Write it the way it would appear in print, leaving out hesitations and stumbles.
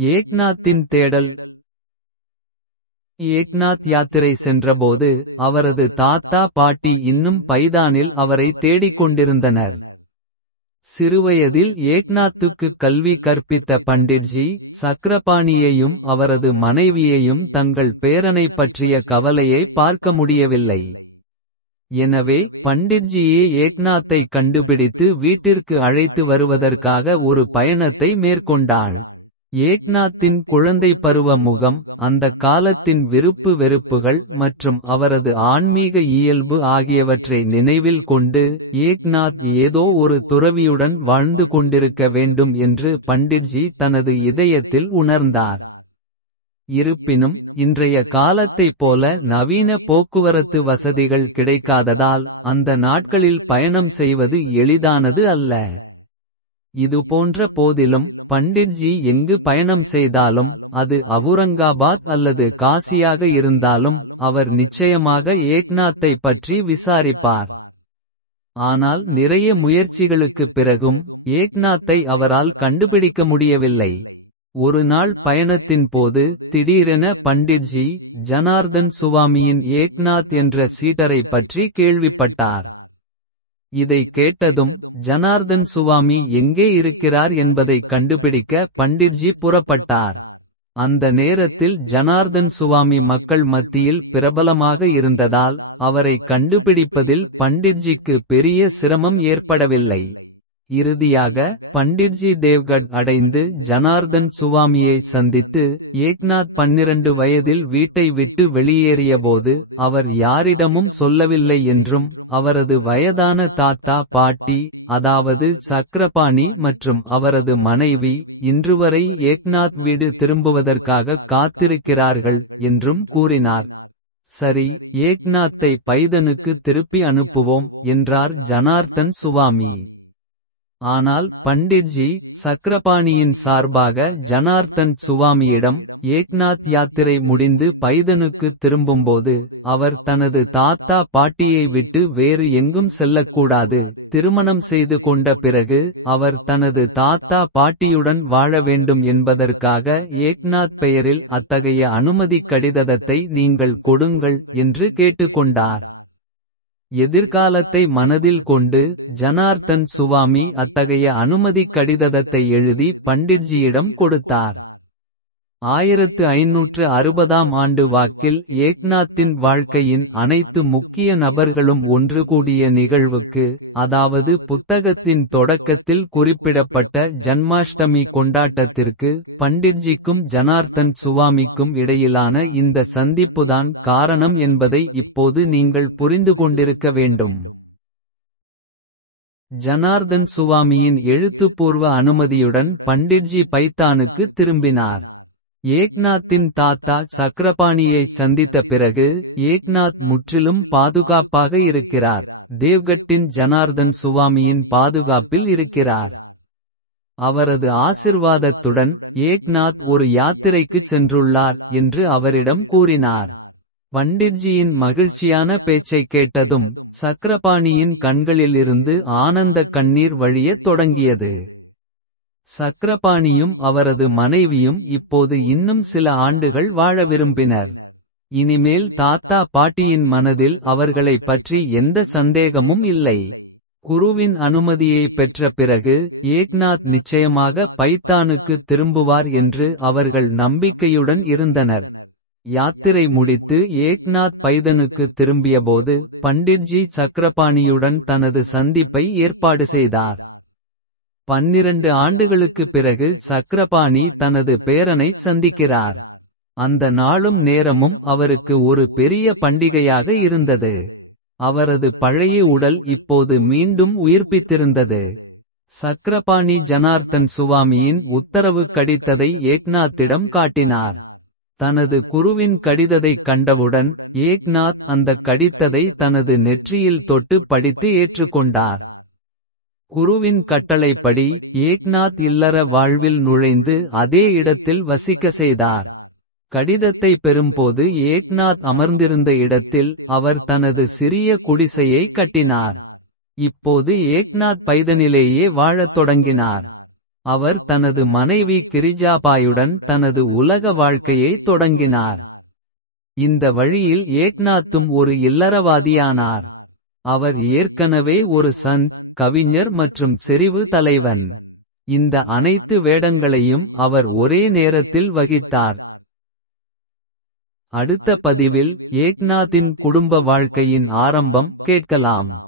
ஏக்நாத்தின் தேடல். ஏக்நாத் யாத்திரை சென்றபோது அவரது தாத்தா பாட்டி இன்னும் பைதானில் அவரை தேடிக் கொண்டிருந்தனர். சிறுவயதில் ஏக்நாத்துக்குக் கல்வி கற்பித்த பண்டிட்ஜி சக்ரபாணியையும் அவரது மனைவியையும் தங்கள் பேரனைப் பற்றிய கவலையை பார்க்க முடியவில்லை. எனவே பண்டிட்ஜியே ஏக்நாத்தை கண்டுபிடித்து வீட்டிற்கு அழைத்து வருவதற்காக ஒரு பயணத்தை மேற்கொண்டாள். ஏக்நாத்தின் குழந்தை பருவ முகம், அந்த காலத்தின் விருப்பு வெறுப்புகள் மற்றும் அவரது ஆன்மீக இயல்பு ஆகியவற்றை நினைவில் கொண்டு. ஏக்நாத் ஏதோ ஒரு துறவியுடன் வாழ்ந்து கொண்டிருக்க வேண்டும் என்று பண்டிட்ஜி தனது இதயத்தில் உணர்ந்தார். இருப்பினும் இன்றைய காலத்தைப் போல நவீன போக்குவரத்து வசதிகள் கிடைக்காததால் அந்த நாட்களில் பயணம் செய்வது எளிதானது அல்ல. இதுபோன்ற போதிலும் பண்டிட்ஜி எங்கு பயணம் செய்தாலும், அது அவுரங்காபாத் அல்லது காசியாக இருந்தாலும், அவர் நிச்சயமாக ஏக்நாத்தை பற்றி விசாரிப்பார். ஆனால் நிறைய முயற்சிகளுக்குப் பிறகும் ஏக்நாத்தை அவரால் கண்டுபிடிக்க முடியவில்லை. ஒரு நாள் பயணத்தின் போது திடீரென பண்டிட்ஜி ஜனார்தன் சுவாமியின் ஏக்நாத் என்ற சீடரை பற்றி கேள்விப்பட்டார். இதை கேட்டதும் ஜனார்தன் சுவாமி எங்கே இருக்கிறார் என்பதை கண்டுபிடிக்க பண்டிட்ஜி புறப்பட்டார். அந்த நேரத்தில் ஜனார்தன் சுவாமி மக்கள் மத்தியில் பிரபலமாக இருந்ததால் அவரை கண்டுபிடிப்பதில் பண்டிட்ஜிக்கு பெரிய சிரமம் ஏற்படவில்லை. இறுதியாக பண்டிட்ஜி தேவ்கட் அடைந்து ஜனார்தன் சுவாமியை சந்தித்து. ஏக்நாத் 12 வயதில் வீட்டை விட்டு வெளியேறியபோது அவர் யாரிடமும் சொல்லவில்லை என்றும், அவரது வயதான தாத்தா பாட்டி, அதாவது சக்ரபாணி மற்றும் அவரது மனைவி இன்றுவரை ஏக்நாத் வீடு திரும்புவதற்காக காத்திருக்கிறார்கள் என்றும் கூறினார். சரி, ஏக்நாத்தை பைதனுக்கு திருப்பி அனுப்புவோம் என்றார் ஜனார்தன் சுவாமி. ஆனால் பண்டிட்ஜி சக்ரபாணியின் சார்பாக ஜனார்தன் சுவாமியிடம் ஏக்நாத் யாத்திரை முடிந்து பைதனுக்கு திரும்பும்போது அவர் தனது தாத்தா பாட்டியை விட்டு வேறு எங்கும் செல்லக்கூடாது. திருமணம் செய்து கொண்ட பிறகு அவர் தனது தாத்தா பாட்டியுடன் வாழ வேண்டும் என்பதற்காக ஏக்நாத் பெயரில் அத்தகைய அனுமதிக் கடிதத்தை நீங்கள் கொடுங்கள் என்று கேட்டுக்கொண்டார். எதிர்காலத்தை மனதில் கொண்டு ஜனார்தன் சுவாமி அத்தகைய அனுமதிக் கடிதத்தை எழுதி பண்டிட்ஜியிடம் கொடுத்தார். 1560ஆம் ஆண்டு வாக்கில் ஏக்நாத்தின் வாழ்க்கையின் அனைத்து முக்கிய நபர்களும் ஒன்று கூடிய நிகழ்வுக்கு, அதாவது புத்தகத்தின் தொடக்கத்தில் குறிப்பிடப்பட்ட ஜன்மாஷ்டமி கொண்டாட்டத்திற்கு, பண்டிட்ஜிக்கும் ஜனார்தன் சுவாமிக்கும் இடையிலான இந்த சந்திப்புதான் காரணம் என்பதை இப்போது நீங்கள் புரிந்து கொண்டிருக்க வேண்டும். ஜனார்தன் சுவாமியின் எழுத்துப்பூர்வ அனுமதியுடன் பண்டிட்ஜி பைத்தானுக்கு திரும்பினார். ஏக்நாத்தின் தாத்தா சக்ரபாணியைச் சந்தித்த பிறகு ஏக்நாத் முற்றிலும் பாதுகாப்பாக இருக்கிறார். தேவ்கட்டின் ஜனார்தன் சுவாமியின் பாதுகாப்பில் இருக்கிறார். அவரது ஆசிர்வாதத்துடன் ஏக்நாத் ஒரு யாத்திரைக்குச் சென்றுள்ளார் என்று அவரிடம் கூறினார். பண்டிட்ஜியின் மகிழ்ச்சியான பேச்சைக் கேட்டதும் சக்ரபாணியின் கண்களிலிருந்து ஆனந்தக் கண்ணீர் வழியத் தொடங்கியது. சக்ரபாணியும் அவரது மனைவியும் இப்போது இன்னும் சில ஆண்டுகள் வாழ விரும்பினர். இனிமேல் தாத்தா பாட்டியின் மனதில் அவர்களைப் பற்றி எந்த சந்தேகமும் இல்லை. குருவின் அனுமதியை பெற்ற பிறகு ஏக்நாத் நிச்சயமாக பைத்தானுக்கு திரும்புவார் என்று அவர்கள் நம்பிக்கையுடன் இருந்தனர். யாத்திரை முடித்து ஏக்நாத் பைதனுக்கு திரும்பியபோது பண்டிட்ஜி சக்ரபாணியுடன் தனது சந்திப்பை ஏற்பாடு செய்தார். 12 ஆண்டுகளுக்குப் பிறகு சக்ரபாணி தனது பேரனை சந்திக்கிறார். அந்த நாளும் நேரமும் அவருக்கு ஒரு பெரிய பண்டிகையாக இருந்தது. அவரது பழைய உடல் இப்போது மீண்டும் உயிர்ப்பித்திருந்தது. சக்ரபாணி ஜனார்தன் சுவாமியின் உத்தரவு கடிதத்தை ஏக்நாத்திடம் காட்டினார். தனது குருவின் கடிதத்தைக் கண்டவுடன் ஏக்நாத் அந்தக் கடிதத்தை தனது நெற்றியில் தொட்டு படித்து ஏற்றுக்கொண்டார். குருவின் கட்டளைப்படி ஏக்நாத் இல்லற வாழ்வில் நுழைந்து அதே இடத்தில் வசிக்க செய்தார். கடிதத்தை பெறும்போது ஏக்நாத் அமர்ந்திருந்த இடத்தில் அவர் தனது சிறிய குடிசையை கட்டினார். இப்போது ஏக்நாத் பைதனிலேயே வாழத் தொடங்கினார். அவர் தனது மனைவி கிரிஜாபாயுடன் தனது உலக வாழ்க்கையை தொடங்கினார். இந்த வழியில் ஏக்நாத்தும் ஒரு இல்லறவாதியானார். அவர் ஏற்கனவே ஒரு சந்த், கவிஞர் மற்றும் செறிவு தலைவன். இந்த அனைத்து வேடங்களையும் அவர் ஒரே நேரத்தில் வகித்தார். அடுத்த பதிவில் ஏக்நாத்தின் குடும்ப வாழ்க்கையின் ஆரம்பம் கேட்கலாம்.